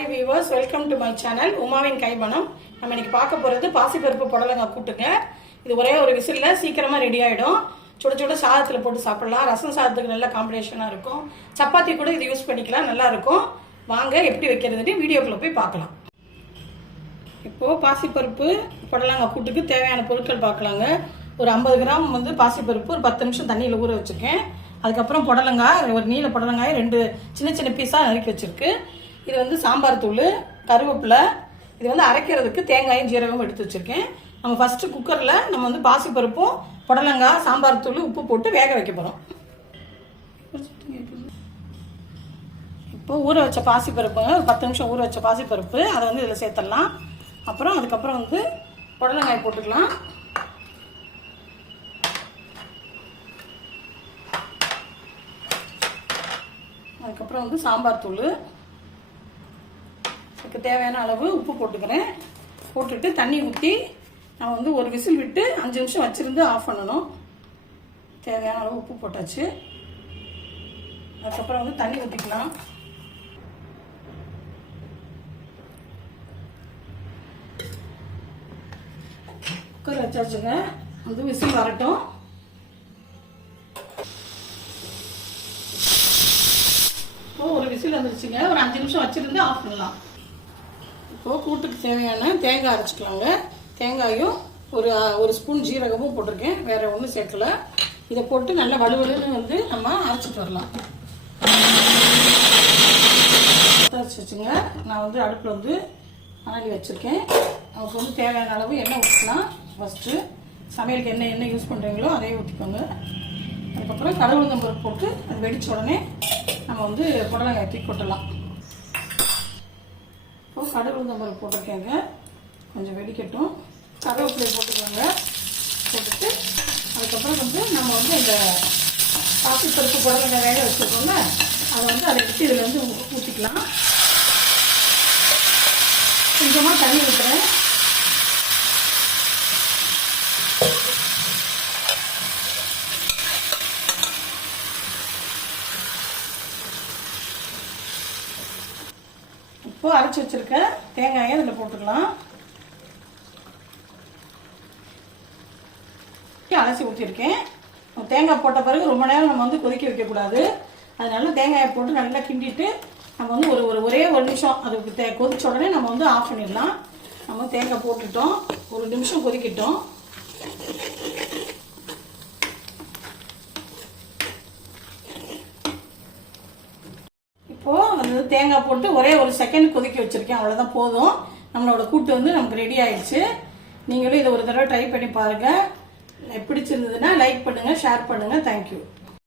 Hi viewers, welcome to my channel உமாவின் கைமணம். நம்ம இன்னைக்கு பார்க்க போகிறது பாசிப்பருப்பு புடலங்காய் கூட்டுங்க. இது ஒரே ஒரு விசிலில் சீக்கிரமாக ரெடி ஆகிடும். சுட சுட சாதத்தில் போட்டு சாப்பிடலாம். ரசம் சாதத்துக்கு நல்ல காம்பினேஷனாக இருக்கும். சப்பாத்தி கூட இது யூஸ் பண்ணிக்கலாம், நல்லா இருக்கும். வாங்க எப்படி வைக்கிறதுன்னு வீடியோக்குள்ளே போய் பார்க்கலாம். இப்போது பாசிப்பருப்பு புடலங்காய் கூட்டுக்கு தேவையான பொருட்கள் பார்க்கலாங்க. ஒரு 50 கிராம் பாசிப்பருப்பு ஒரு 10 நிமிஷம் தண்ணியில் ஊற வச்சுருக்கேன். அதுக்கப்புறம் புடலங்காய் ஒரு நீல புடலங்காய் 2 சின்ன சின்ன பீஸாக நறுக்கி வச்சுருக்கு. இது சாம்பார் தூள், கருவேப்பிலை, இது அரைக்கிறதுக்கு தேங்காயும் ஜீரகமும் எடுத்து வச்சுருக்கேன். நம்ம ஃபஸ்ட்டு குக்கரில் நம்ம பாசிப்பருப்பும் புடலங்காய் சாம்பார் தூள் உப்பு போட்டு வேக வைக்க போகிறோம். இப்போ ஊற வச்ச பாசிப்பருப்புங்க, ஒரு 10 நிமிஷம் ஊற வச்ச பாசிப்பருப்பு அதை இதில் சேர்த்துடலாம். அதுக்கப்புறம் புடலங்காய் போட்டுக்கலாம். அதுக்கப்புறம் சாம்பார் தூள், அதுக்கு தேவையான அளவு உப்பு போட்டுக்கிறேன். போட்டுட்டு தண்ணி ஊற்றி நான் ஒரு விசில் விட்டு 5 நிமிஷம் வச்சுருந்து ஆஃப் பண்ணணும். தேவையான அளவு உப்பு போட்டாச்சு. அதுக்கப்புறம் தண்ணி ஊற்றிக்கலாம். குக்கர் வச்சாச்சுங்க. விசில் வரட்டும். ஒரு விசில் வந்துருச்சுங்க. ஒரு 5 நிமிஷம் வச்சிருந்து ஆஃப் பண்ணலாம். இப்போ கூட்டுக்கு தேவையான தேங்காய் அரைச்சிக்கலாங்க. தேங்காயும் ஒரு ஸ்பூன் ஜீரகமும் போட்டிருக்கேன், வேற ஒன்றும் சேர்க்கல. இதை போட்டு நல்லா வலுவலுன்னு நம்ம அரைச்சிட்டு வரலாம். வச்சுங்க. நான் அடுப்பில் அனலி வச்சுருக்கேன். நமக்கு தேவையான அளவு எண்ணெய் ஊற்றிக்கலாம். ஃபஸ்ட்டு சமையலுக்கு என்ன யூஸ் பண்ணுறீங்களோ அதையே ஊற்றிக்கோங்க. அதுக்கப்புறம் கடவுளுந்தம் பருப்பு போட்டு அது வெடித்த உடனே நம்ம புடலங்காய் தூக்கி கொட்டலாம். இப்போ கடவுளுந்தம் பருப்பு போட்டிருக்கேங்க, கொஞ்சம் வெடிக்கட்டும். கருவேப்பிலை போட்டுக்கோங்க. போட்டுட்டு அதுக்கப்புறம் நம்ம இந்த பாசிப்பருப்பு புடலங்காய் வேக வச்சுருக்கோங்க, அதை அதை எடுத்து இதில் ஊற்றிக்கலாம். கொஞ்சமாக தண்ணி ஊற்றுறேன். இப்போ அரைச்சி வச்சிருக்க தேங்காயை இதில் போட்டுக்கலாம். அலசி ஊற்றிருக்கேன். தேங்காய் போட்ட பிறகு ரொம்ப நேரம் நம்ம கொதிக்க வைக்கக்கூடாது. அதனால தேங்காயை போட்டு நல்லா கிண்டிட்டு நம்ம ஒரே ஒரு நிமிஷம் அதுக்கு கொதிச்ச உடனே நம்ம ஆஃப் பண்ணிடலாம். நம்ம தேங்காய் போட்டுட்டோம், ஒரு நிமிஷம் கொதிக்கிட்டோம். இப்போது தேங்காய் போட்டு ஒரே ஒரு செகண்ட் கொதிக்க வச்சுருக்கேன், அவ்வளோதான் போதும். நம்மளோட கூட்டு நமக்கு ரெடி ஆயிடுச்சு. நீங்களும் இதை ஒரு தடவை ட்ரை பண்ணி பாருங்கள். பிடிச்சிருந்ததுன்னா லைக் பண்ணுங்கள், ஷேர் பண்ணுங்கள். தேங்க்யூ.